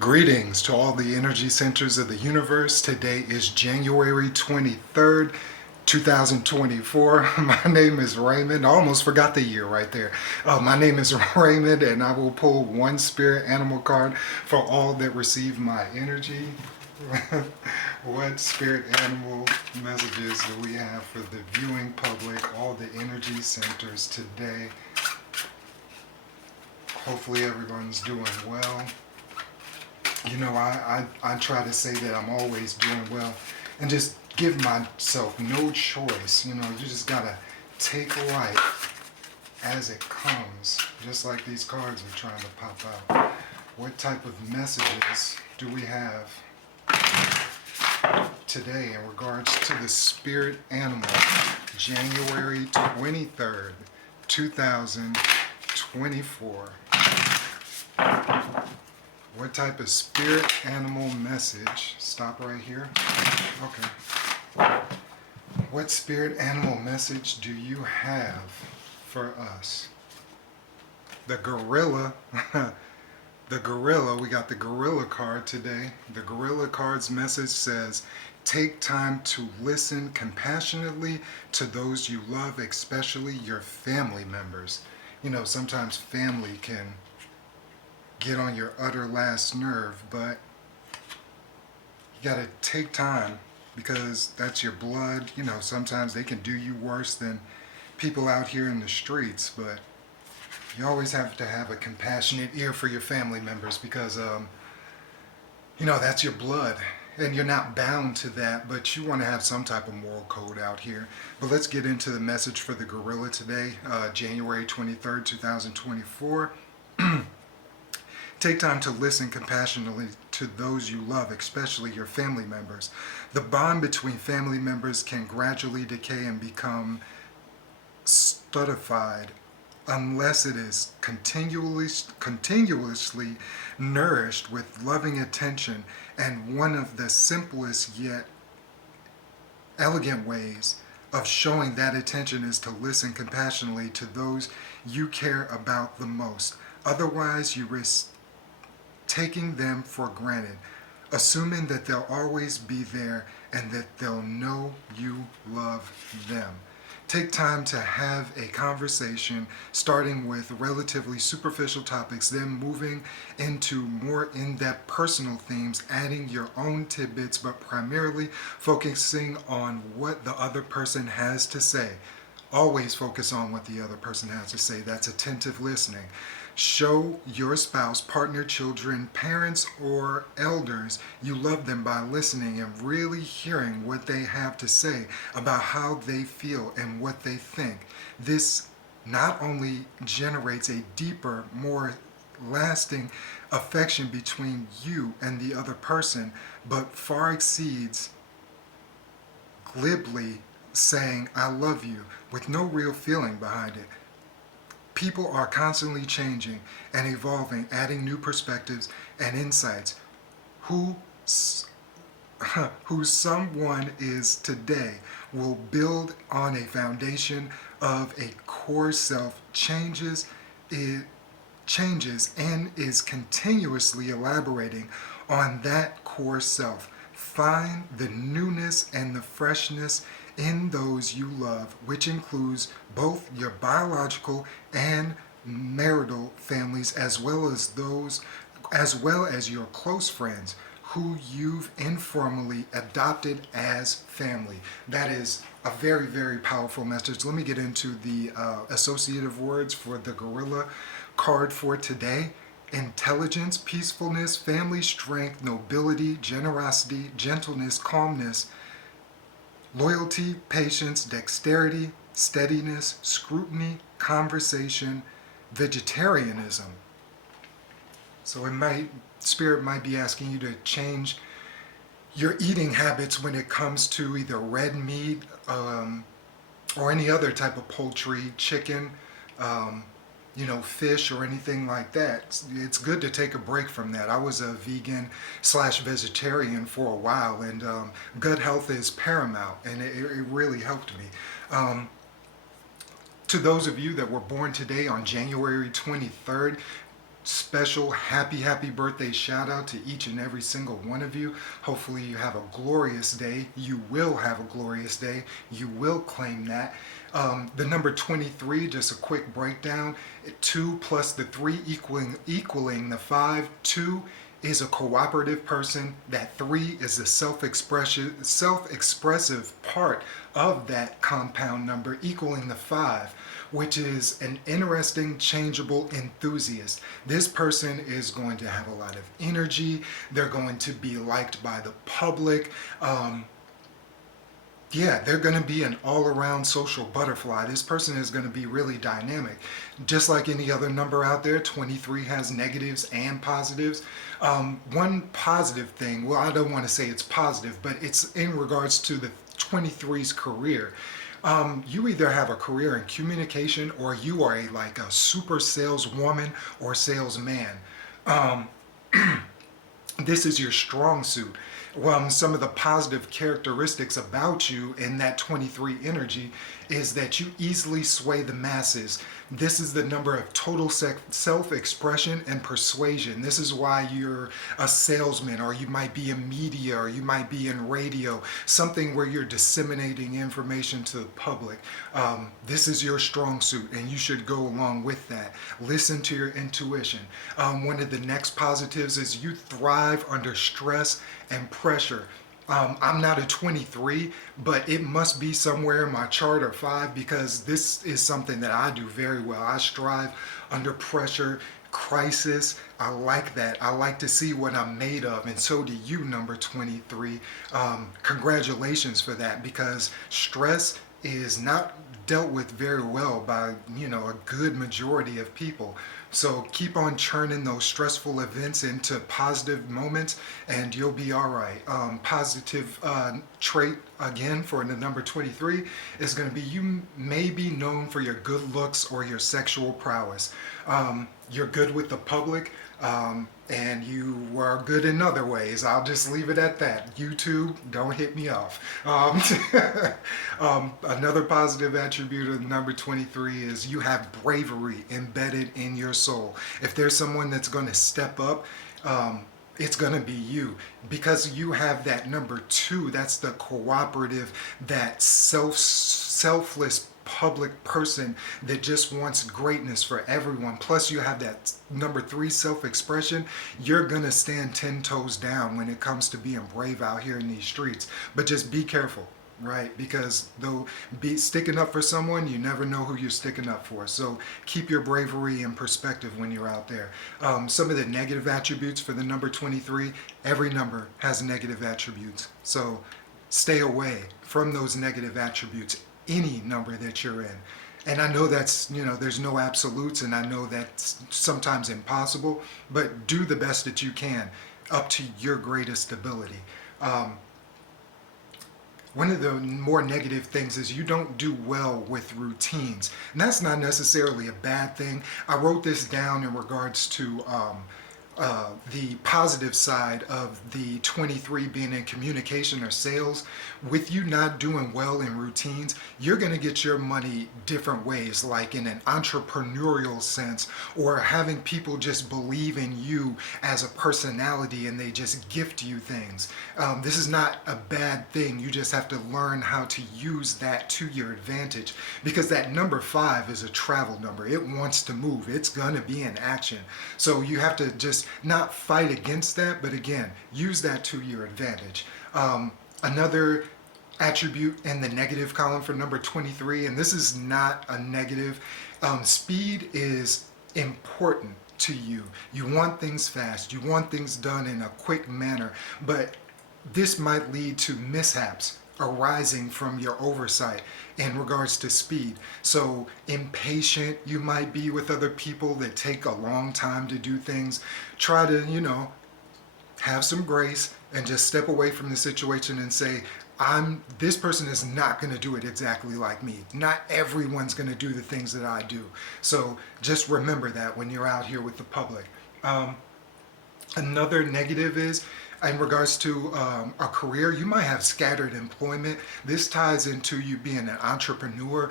Greetings to all the energy centers of the universe. Today is January 23rd, 2024. My name is Raymond. I almost forgot the year right there. My name is Raymond, and I will pull one spirit animal card for all that receive my energy. What spirit animal messages do we have for the viewing public, all the energy centers today? Hopefully, everyone's doing well. You know, I try to say that I'm always doing well and just give myself no choice. You know, you just gotta take life as it comes, just like these cards are trying to pop out. What type of messages do we have today in regards to the spirit animal, January 23rd, 2024? What type of spirit animal message? Stop right here. Okay. What spirit animal message do you have for us? The gorilla. The gorilla. We got the gorilla card today. The gorilla card's message says, take time to listen compassionately to those you love, especially your family members. You know, sometimes family can get on your utter last nerve, but you gotta take time because that's your blood. You know, sometimes they can do you worse than people out here in the streets, but you always have to have a compassionate ear for your family members because, you know, that's your blood. And you're not bound to that, but you want to have some type of moral code out here. But let's get into the message for the gorilla today, January 23rd, 2024. Take time to listen compassionately to those you love, especially your family members. The bond between family members can gradually decay and become stultified unless it is continuously nourished with loving attention. And one of the simplest yet elegant ways of showing that attention is to listen compassionately to those you care about the most. Otherwise, you risk taking them for granted, assuming that they'll always be there and that they'll know you love them. Take time to have a conversation, starting with relatively superficial topics, then moving into more in-depth personal themes, adding your own tidbits, but primarily focusing on what the other person has to say. Always focus on what the other person has to say. That's attentive listening. Show your spouse, partner, children, parents, or elders you love them by listening and really hearing what they have to say about how they feel and what they think. This not only generates a deeper, more lasting affection between you and the other person, but far exceeds glibly saying, I love you, with no real feeling behind it. People are constantly changing and evolving, adding new perspectives and insights. Who someone is today will build on a foundation of a core self changes and is continuously elaborating on that core self. Find the newness and the freshness in those you love, which includes both your biological and marital families as well as your close friends who you've informally adopted as family. That is a very, very powerful message. Let me get into the associative words for the gorilla card for today. Intelligence, peacefulness, family strength, nobility, generosity, gentleness, calmness, loyalty, patience, dexterity, steadiness, scrutiny, conversation, vegetarianism. So spirit might be asking you to change your eating habits when it comes to either red meat or any other type of poultry, chicken, fish or anything like that. It's good to take a break from that. I was a vegan/vegetarian for a while, and gut health is paramount, and it really helped me. To those of you that were born today on January 23rd, special happy birthday shout out to each and every single one of you. Hopefully you have a glorious day. You will have a glorious day. You will claim that. The number 23, just a quick breakdown. 2 plus the 3 equaling the 5. 2 is a cooperative person. That 3 is the self-expressive part of that compound number equaling the 5, which is an interesting, changeable enthusiast. This person is going to have a lot of energy. They're going to be liked by the public. They're going to be an all-around social butterfly. This person is going to be really dynamic. Just like any other number out there, 23 has negatives and positives. One positive thing, well, I don't want to say it's positive, but it's in regards to the 23's career. You either have a career in communication or you are like a super saleswoman or salesman. This is your strong suit. Well, some of the positive characteristics about you in that 23 energy is that you easily sway the masses. This is the number of total self-expression and persuasion. This is why you're a salesman, or you might be in media, or you might be in radio, something where you're disseminating information to the public. This is your strong suit, and you should go along with that. Listen to your intuition. One of the next positives is you thrive under stress and pressure. I'm not a 23, but it must be somewhere in my chart or 5, because this is something that I do very well. I strive under pressure, crisis. I like that. I like to see what I'm made of, and so do you, number 23. Congratulations for that, because stress is not dealt with very well by a good majority of people. So keep on churning those stressful events into positive moments, and you'll be all right. Positive trait again for the number 23 is going to be you may be known for your good looks or your sexual prowess. You're good with the public, and you were good in other ways. I'll just leave it at that. YouTube, don't hit me off. Another positive attribute of number 23 is you have bravery embedded in your soul. If there's someone that's going to step up, it's going to be you, because you have that number 2. That's the cooperative, that selfless public person that just wants greatness for everyone. Plus you have that number 3 self-expression. You're gonna stand 10 toes down when it comes to being brave out here in these streets, but just be careful, right? Because though be sticking up for someone, you never know who you're sticking up for. So keep your bravery in perspective when you're out there. Some of the negative attributes for the number 23, every number has negative attributes, so stay away from those negative attributes, any number that you're in. And I know that's, there's no absolutes, and I know that's sometimes impossible, but do the best that you can up to your greatest ability. One of the more negative things is you don't do well with routines. And that's not necessarily a bad thing. I wrote this down in regards to the positive side of the 23 being in communication or sales. With you not doing well in routines, you're going to get your money different ways, like in an entrepreneurial sense, or having people just believe in you as a personality and they just gift you things. This is not a bad thing. You just have to learn how to use that to your advantage, because that number 5 is a travel number. It wants to move. It's going to be in action. So you have to just not fight against that, but again, use that to your advantage. Another attribute in the negative column for number 23, and this is not a negative, speed is important to you. You want things fast, you want things done in a quick manner, but this might lead to mishaps arising from your oversight in regards to speed. So impatient you might be with other people that take a long time to do things. Try to, have some grace and just step away from the situation and say, this person is not going to do it exactly like me. Not everyone's going to do the things that I do. So just remember that when you're out here with the public. Another negative is in regards to a career. You might have scattered employment. This ties into you being an entrepreneur.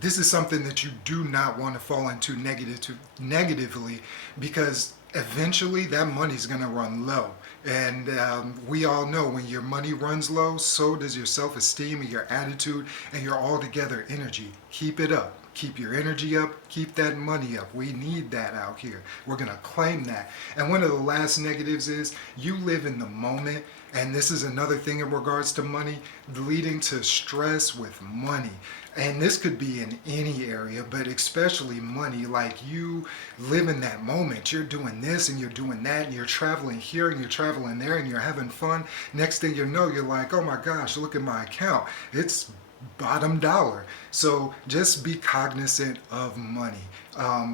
this is something that you do not want to fall into negatively, because eventually that money's going to run low. And we all know when your money runs low, so does your self-esteem and your attitude and your altogether energy. Keep it up. Keep your energy up. Keep that money up. We need that out here. We're going to claim that. And one of the last negatives is you live in the moment. And this is another thing in regards to money, leading to stress with money. And this could be in any area, but especially money. Like, you live in that moment. You're doing this and you're doing that, and you're traveling here and you're traveling there and you're having fun. Next thing you know, you're like, oh my gosh, look at my account. It's bottom dollar. So just be cognizant of money.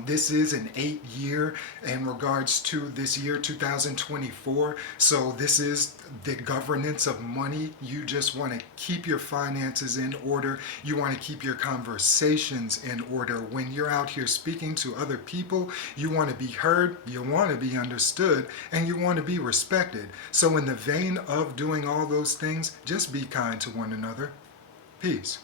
This is an 8-year in regards to this year 2024. So this is the governance of money. You just want to keep your finances in order. You want to keep your conversations in order. When you're out here speaking to other people, you want to be heard, you want to be understood, and you want to be respected. So in the vein of doing all those things, just be kind to one another. Peace.